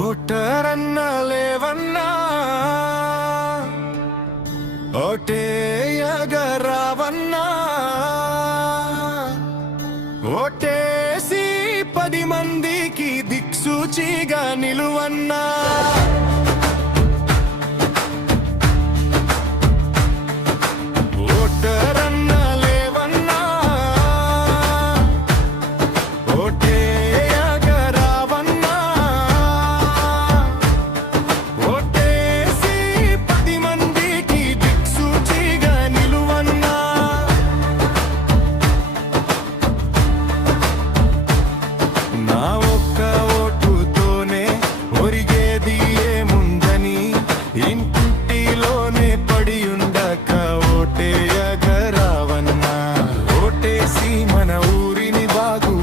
ఓటరన్న లేవన్నా ఓటేయగరావన్నా ఓటేసి 10 మందికి దిక్సూచిగా నిలువన్నా ఇంటిలోనే పడి ఉండక ఓటేయగరావన్నా ఓటేసి మన ఊరిని బాగుపరచవోరన్నా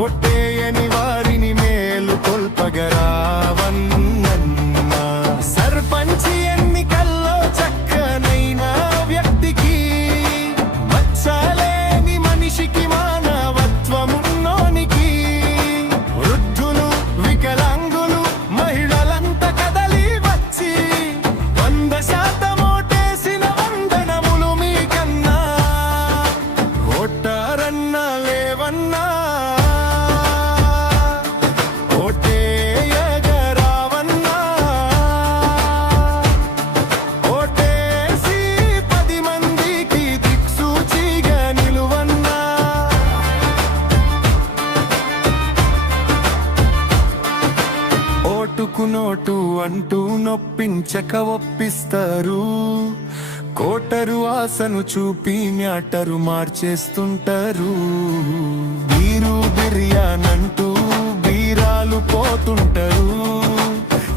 ఓటేయని వారిని మేలు కొల్పగరావన్నా సర్పంచి ఎన్నికల్లో చక్కనైన వ్యక్తికి మచ్చలేని మనిషికి మానవత్వమున్నోనికి వృద్ధులు వికలాంగులు మహిళలంతా కదలి వచ్చి 100% ఓటేసిన వందనములు మీకన్నా ఓటరన్న లేవన్నా ఓటేయగరావన్నా ఓటేసి 10 మందికి దిక్సూచిగా నిలువన్నా ఓటుకు నోటు అంటూ నొప్పించక ఒప్పిస్తారు కోటరు ఆశను చూపి మ్యాటరు మార్చేస్తుంటారు బీరు బిర్యానంటూ బీరాలు పోతుంటారు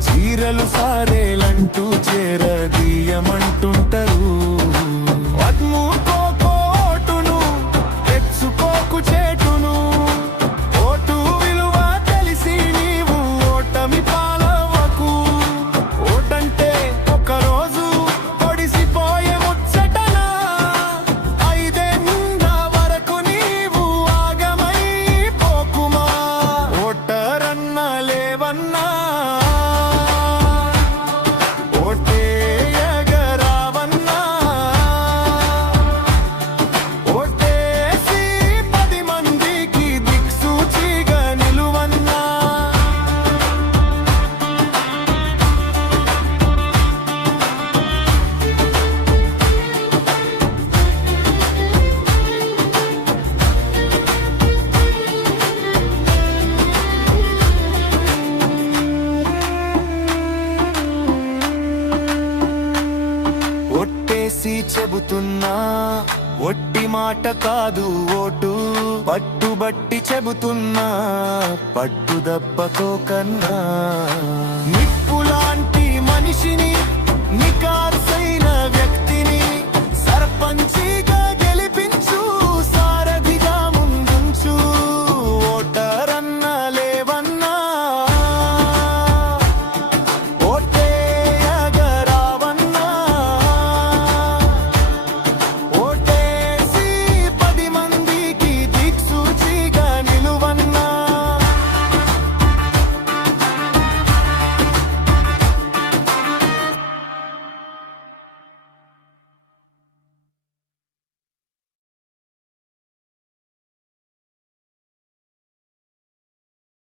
చీరలు సారేలంటూ చేరదీయమంటుంటారు అద్ముకోకోటును తెచ్చుకోకు చేటును ఓటు విలువ తెలిసి నీవు ఓటమి పాలవకు ఓటంటే ఒక్కరోజు పొడిసిపోయే ముచ్చటనా 5 ఏళ్ళ వరకు నీవు ఆగమై పోకుమా ఓటరన్న లేవన్నా ఓటేయగరావన్నా ఓటేసి 10 మందికి దిక్సూచిగా నిలువన్నా ఒట్టేసి చెబుతున్నా ఒట్టి మాట కాదు ఓటు పట్టుబట్టి చెబుతున్నా పట్టుదప్పతో కన్నా